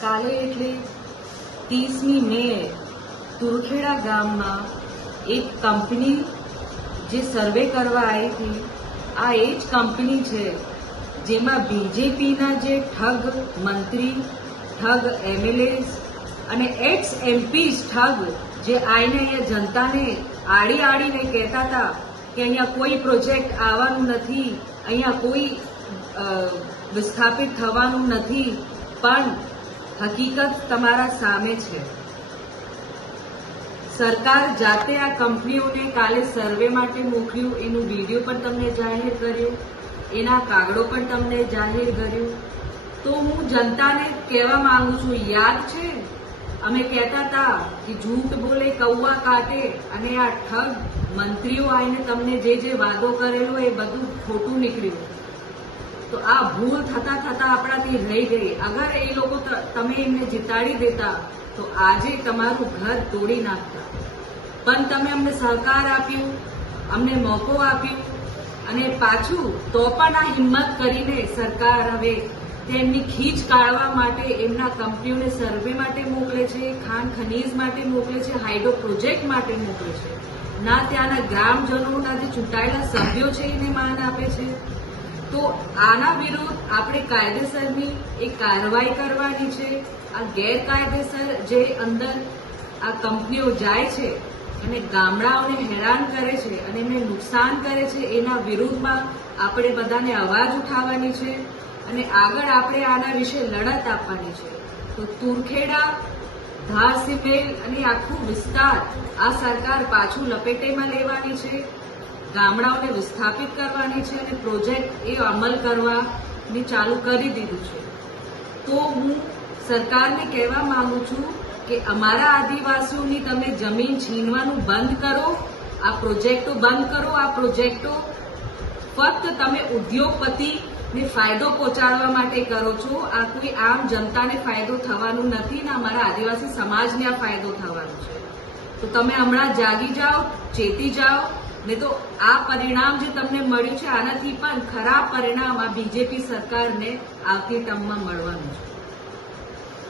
કાલે એટલે 30મી મે તુરખેડા ગામમાં એક કંપની જે સર્વે કરવા આવી હતી, આ એ જ કંપની છે જેમાં બીજેપીના જે ઠગ મંત્રી, ઠગ એમએલએસ અને એક્સ એમપી ઠગ જે આઈને અહીંયા જનતાને આડીને કહેતા હતા કે અહીંયા કોઈ પ્રોજેક્ટ આવવાનું નથી, અહીંયા કોઈ વિસ્થાપિત થવાનું નથી, પણ હકીકત તમારા સામે છે. સરકાર જાતે આ કંપનીઓને કાલે સર્વે માટે મોકલ્યું, એનું વિડીયો પણ તમને જાહેર કર્યું, એના કાગળો પણ તમને જાહેર કર્યું. તો હું જનતાને કહેવા માંગુ છું, યાદ છે અમે કહેતા હતા કે જૂઠ બોલે કૌવા કાટે, અને આ ઠગ મંત્રીઓ આવીને તમને જે વાદો કરેલો એ બધું ખોટું નીકળ્યું. તો આ ભૂલ થતા આપણાથી રહી ગઈ. અગર એ લોકો તમે એમને જીતાડી દેતા તો આજે તમારું ઘર તોડી નાખતા. પણ તમે અમને સહકાર આપ્યું, અમને મોકો આપ્યું, અને પાછું તો પણ આ હિંમત કરીને સરકાર હવે તેમની ખીચ કાઢવા માટે એમના કંપનીઓને સર્વે માટે મોકલે છે, ખાણ ખનીજ માટે મોકલે છે, હાઇડ્રો પ્રોજેક્ટ માટે મોકલે છે. ના ત્યાંના ગ્રામજનોના જે ચૂંટાયેલા સભ્યો છે એને માન આપે છે. તો આના વિરુદ્ધ આપણે કાયદેસરની એક કાર્યવાહી કરવાની છે. આ ગેરકાયદેસર જે અંદર આ કંપનીઓ જાય છે અને ગામડાઓને હેરાન કરે છે અને એમને નુકસાન કરે છે, એના વિરુદ્ધમાં આપણે બધાને અવાજ ઉઠાવવાની છે અને આગળ આપણે આના વિશે લડત આપવાની છે. તો તુરખેડા, ધારસીમેલ અને આખું વિસ્તાર આ સરકાર પાછું લપેટેમાં લેવાની છે, ગામડાઓને વિસ્થાપિત કરવાની છે અને પ્રોજેક્ટ એ અમલ કરવાની ચાલુ કરી દીધું છે. તો હું સરકારને કહેવા માંગુ છું કે અમારા આદિવાસીઓની તમે જમીન છીનવાનું બંધ કરો, આ પ્રોજેક્ટો બંધ કરો. આ પ્રોજેક્ટો ફક્ત તમે ઉદ્યોગપતિને ફાયદો પહોંચાડવા માટે કરો છો. આ કોઈ આમ જનતાને ફાયદો થવાનું નથી ને અમારા આદિવાસી સમાજને આ ફાયદો થવાનો છે. તો તમે હમણાં જાગી જાઓ, ચેતી જાઓ, ને તો આ પરિણામ જે તમને મળ્યું છે આનાથી પણ ખરાબ પરિણામ આ બીજેપી સરકારને આવતી ટર્મમાં મળવાનું છે.